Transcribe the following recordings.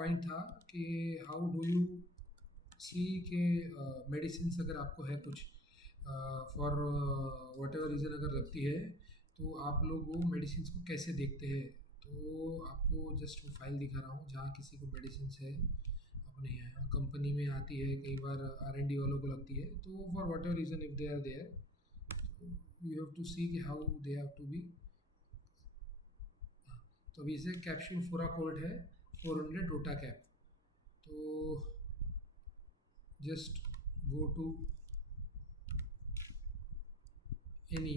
Point था कि how do you see के मेडिसिन अगर आपको है कुछ फॉर वट एवर रीज़न अगर लगती है तो आप लोग वो मेडिसिन को कैसे देखते हैं। तो आपको जस्ट वो फाइल दिखा रहा हूँ जहाँ किसी को मेडिसिन है अपने यहाँ कंपनी में आती है, कई बार R&D वालों को लगती है, तो for whatever reason if they are there you have to see कि how they have to be. तो अभी इसे कैप्सूल फोरा कोल्ड है 400 रोटा कैप। तो just go to any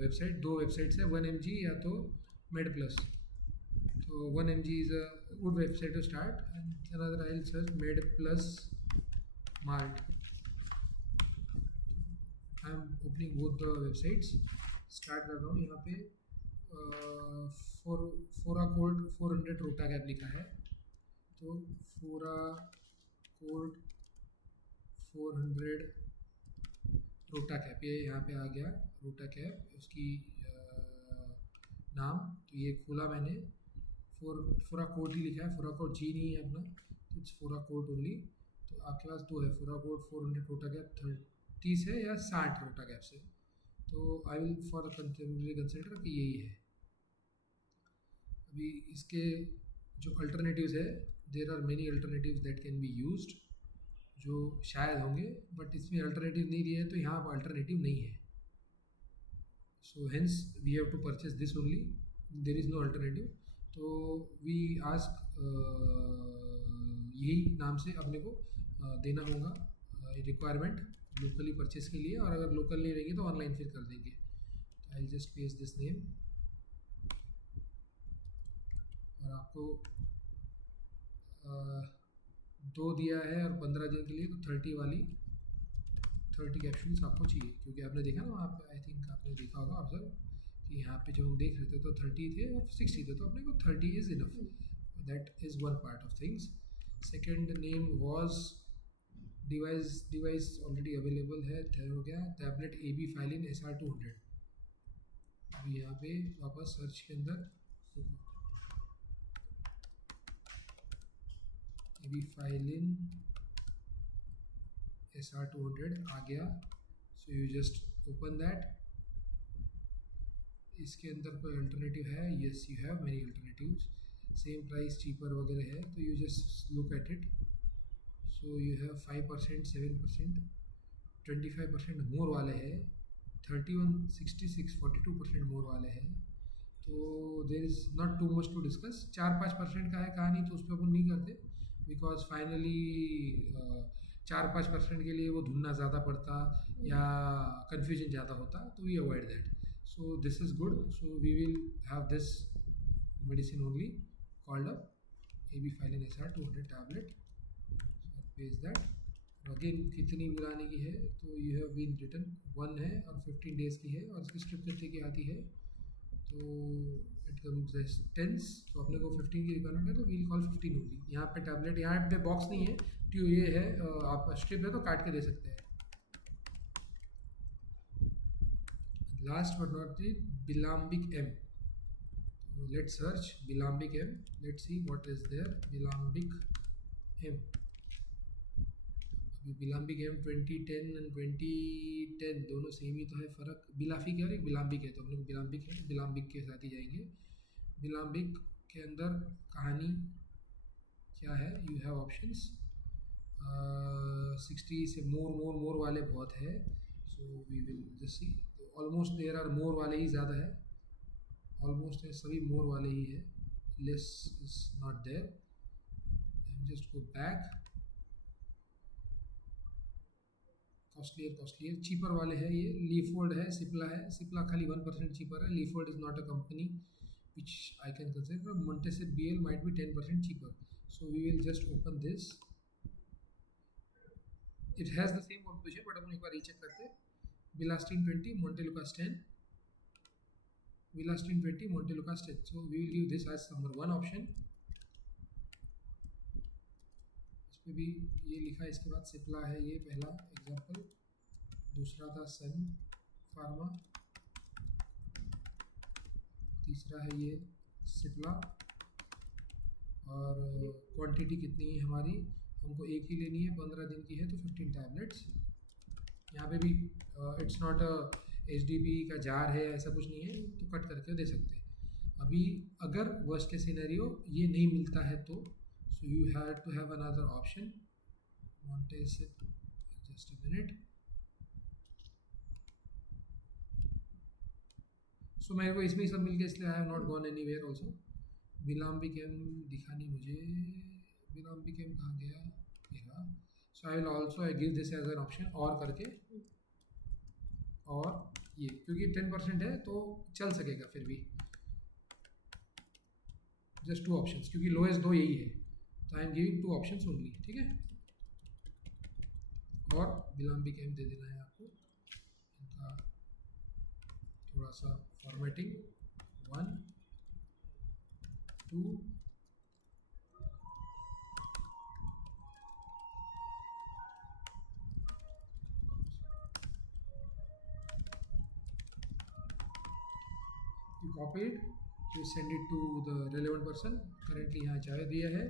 website, दो वेबसाइट्स है 1mg या तो मेड प्लस। तो 1mg is a good website to start and another I will search MedPlus mart. I am opening both the websites, start कर रहा हूँ। यहाँ पे फोरा कोल्ड 400 रोटा कैप लिखा है, तो फोरा कोल्ड 400 रोटा कैप ये यहाँ पे आ गया। रोटा कैप उसकी नाम, तो ये खोला मैंने, फोरा कोड ही लिखा है, फोरा कोड जी नहीं है अपना, तो इट्स फोरा कोड ओनली। तो आपके पास दो है, फोरा कोड 400 रोटा कैप 30 है या 60 रोटा कैप से। तो I will for contemporary consider कि यही है। अभी इसके जो अल्टरनेटिव्स है, there are many alternatives that can be used जो शायद होंगे, बट इसमें अल्टरनेटिव नहीं दिया है तो यहाँ पर अल्टरनेटिव नहीं है। So hence we have to purchase this only, there is no alternative. तो वी आस्क यही नाम से अपने को देना होगा रिक्वायरमेंट लोकली परचेज के लिए, और अगर लोकल नहीं रहेंगे तो ऑनलाइन फिर कर देंगे। तो I just paste this name, और आपको 2 दिया है और 15 दिन के लिए, तो 30 कैप्सूल्स आपको चाहिए, क्योंकि आपने देखा ना वहाँ पे, आई थिंक आपने देखा होगा ऑब्जर्व कि यहाँ पे जो हम देख रहे थे तो 30 थे और 60 थे, तो अपने को 30 is enough. That is one part of things. Second name was device already available है, हो गया टैबलेट AB फाइलिन SR200। अभी यहाँ पे वापस सर्च के अंदर AB फाइलिन SR200 आ गया। So you just open that. इसके अंदर कोई अल्टरनेटिव है? Yes, you have many alternatives, same price, cheaper वगैरह है, तो you just look at it. So you have 5%, 7%, 25% more वाले हैं, 31, 66, 42% मोर वाले हैं। तो there is not too much to discuss. 4-5% का है कहानी, तो उस पर अपन नहीं करते, बिकॉज फाइनली 4-5% के लिए वो ढूंढना ज़्यादा पड़ता या कन्फ्यूजन ज़्यादा होता, तो we avoid that. So this is good. So we will have this medicine only called up AB Filin SR200 tablet. So I'll paste that. Again कितनी बुलाने की है, तो you have been written 1 है और 15 days की है, और इसकी स्ट्रिप कितने की आती है, तो इट कम्स एज 10। तो अपने को 15 की रिक्वायरमेंट है, तो वील कॉल 15 होगी। यहाँ पे टैबलेट, यहाँ पे बॉक्स नहीं है, ट्यूब ये है, आप स्ट्रिप है तो काट के दे सकते हैं। Last but not least, Bilambic M. Let's search Bilambic M. Let's see what is there. Bilambic M. Bilambic M 2010 and 2010 दोनों सेम ही तो है, फ़र्क बिलाफिक है और एक बिलाम्बिक है, तो हम लोग बिलाम्बिक है, बिलाम्बिक के साथ ही जाएंगे। बिलाम्बिक के अंदर कहानी क्या है? यू हैव ऑप्शंस, 60 से मोर वाले बहुत है, so we will just see. Almost there are more वाले ही ज़्यादा है, ऑलमोस्ट है सभी मोर वाले ही है, less is not there. Just go back. Costlier cheaper वाले है, ये लीफोल्ड है, सिप्ला है। सिप्ला खाली 1% चीपर है, लीफोल्ड is not a company which I can consider. Montesip BL might be 10% cheaper. So we will just open this. It has the same composition, but अपन एक बार recheck करते हैं। Bilastine 20, Montelukast 10. Bilastine 20, Montelukast 10. So we will give this as number 1 option. इसमें भी ये लिखा है, इसके बाद सिप्ला है, ये पहला एग्जाम्पल। दूसरा था सन फार्मा, तीसरा है ये सिप्ला, और क्वांटिटी कितनी है हमारी, हमको एक ही लेनी है, 15 दिन की है तो 15 टैबलेट्स। यहाँ पे भी इट्स नॉट HDB का जार है, ऐसा कुछ नहीं है, तो कट करके दे सकते हैं। अभी अगर वर्स्ट केस सिनेरियो ये नहीं मिलता है तो so you have to have another option. Just a minute. So मेरे को इसमें ही सब मिल गया, इसलिए I have not gone anywhere also. बिलाम्बिकेम दिखा नहीं मुझे, बिलाम्बिकेम कहाँ गया, ये रहा। So I will also I give this as an option और करके, और ये क्योंकि 10% है तो चल सकेगा फिर भी। जस्ट 2 ऑप्शंस, क्योंकि लोएस्ट 2 यही है, तो I am giving 2 options only, ठीक है। और बिलाम्बिकेम दे देना है आपको, इनका थोड़ा सा formatting, 1 2 you copy it, you send it to the relevant person। currently यहाँ जावे दिया है,